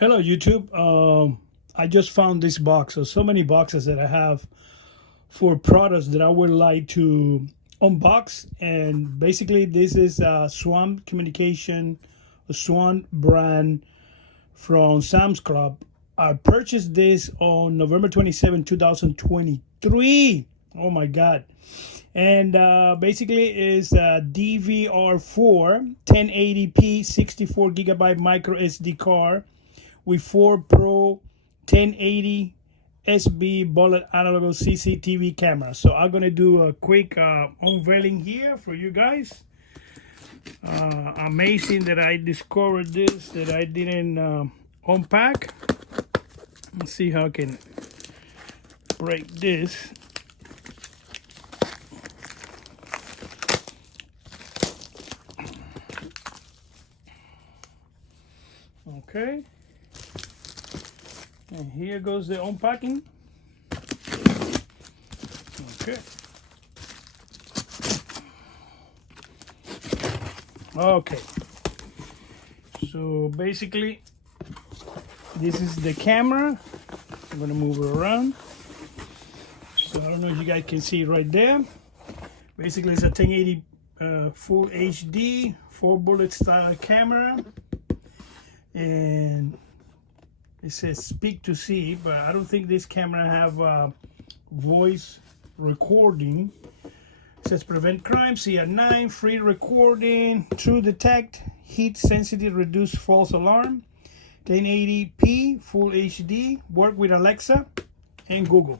Hello YouTube. I just found this box. So many boxes that I have for products that I would like to unbox, and basically this is Swann communication, a Swann brand from Sam's Club. I purchased this on November 27, 2023. Oh my god. And basically is a DVR4 1080p 64 gigabyte micro SD card with 4 Pro 1080 SB bullet analog CCTV camera. So I'm gonna do a quick unveiling here for you guys. Amazing that I discovered this, that I didn't unpack. Let's see how I can break this. Okay, and here goes the unpacking. Okay. Okay. So basically, this is the camera. I'm gonna move it around. So I don't know if you guys can see it right there. Basically, it's a 1080 full HD 4 bullet style camera, and it says speak to see, but I don't think this camera have voice recording. It says prevent crime, CR9, free recording, true detect, heat sensitive, reduce false alarm, 1080p, full HD, work with Alexa and Google.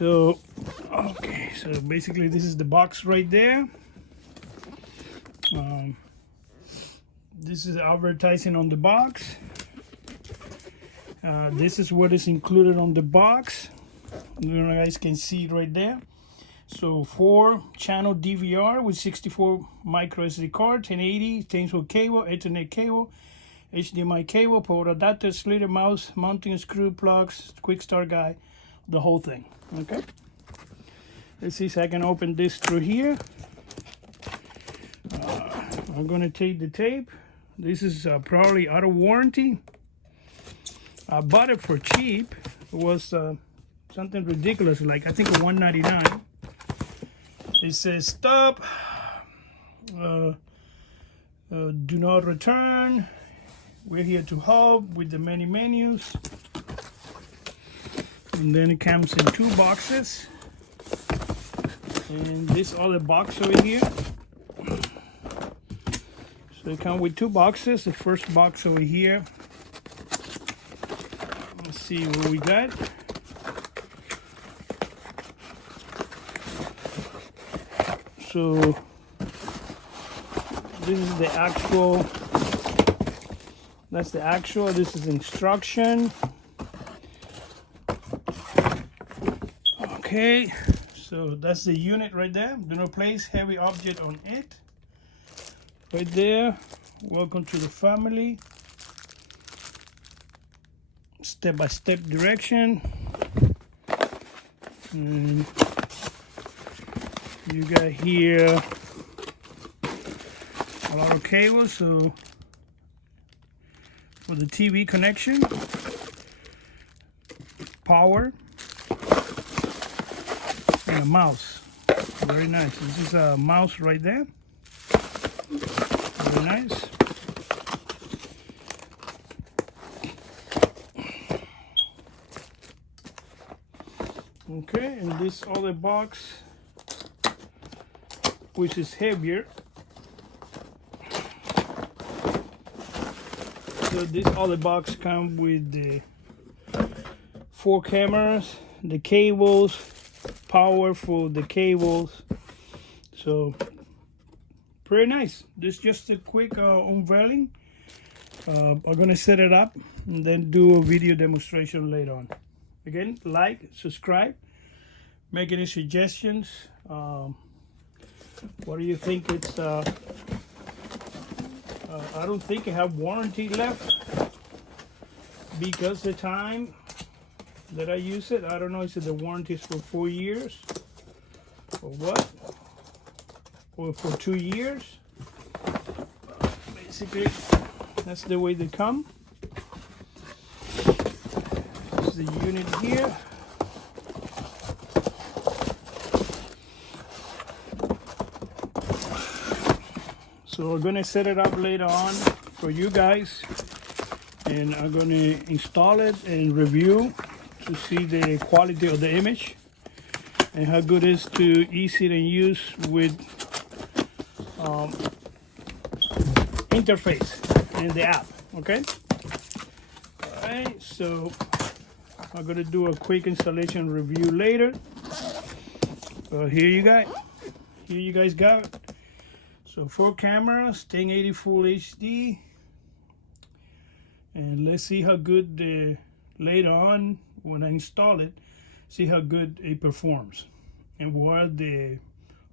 Okay. So basically this is the box right there. This is advertising on the box. This is what is included on the box. You guys can see it right there. So 4-channel DVR with 64 micro SD card, 1080, chainsaw cable, Ethernet cable, HDMI cable, power adapter, slider mouse, mounting screw, plugs, quick start guide, the whole thing. Okay. Let's see if I can open this through here. I'm gonna take the tape. This is probably out of warranty. I bought it for cheap. It was something ridiculous, like I think $1.99. It says stop, do not return, we're here to help, with the many menus. And then it comes in 2 boxes, and this other box over here. So it comes with 2 boxes. The first box over here, let's see what we got. So this is the actual, that's the actual, this is instruction. Okay, so that's the unit right there. Do not place heavy object on it. Right there. Welcome to the family. Step-by-step direction. And you got here a lot of cables, so for the TV connection, power, and a mouse. Very nice. This is a mouse right there. Very nice. Okay, and this other box, which is heavier. So this other box comes with the 4 cameras, the cables, power for the cables. So pretty nice. This is just a quick unveiling. I'm gonna set it up and then do a video demonstration later on. Again, like, subscribe, make any suggestions. What do you think? It's I don't think I have warranty left because the time that I use it, I don't know if the warranty is for 4 years or what. or for 2 years. Basically, that's the way they come. This is the unit here. So we're gonna set it up later on for you guys, and I'm gonna install it and review to see the quality of the image and how good it is to easy to use with interface in the app. Okay. All right. So I'm gonna do a quick installation review later. Here you guys got it. So 4 cameras, 1080 Full HD, and let's see how good later on when I install it, see how good it performs and what are the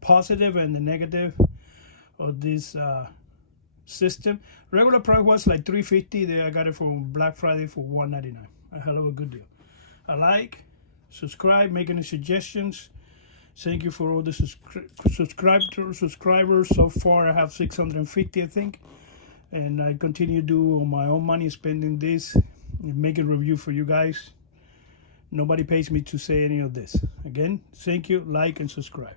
positive and the negative of this system. Regular price was like $350. There I got it for Black Friday for $199. A hell of a good deal. I like, subscribe, make any suggestions. Thank you for all the subscribers. So far I have 650, I think, and I continue to do on my own money, spending this and making review for you guys. Nobody pays me to say any of this. Again, thank you, like and subscribe.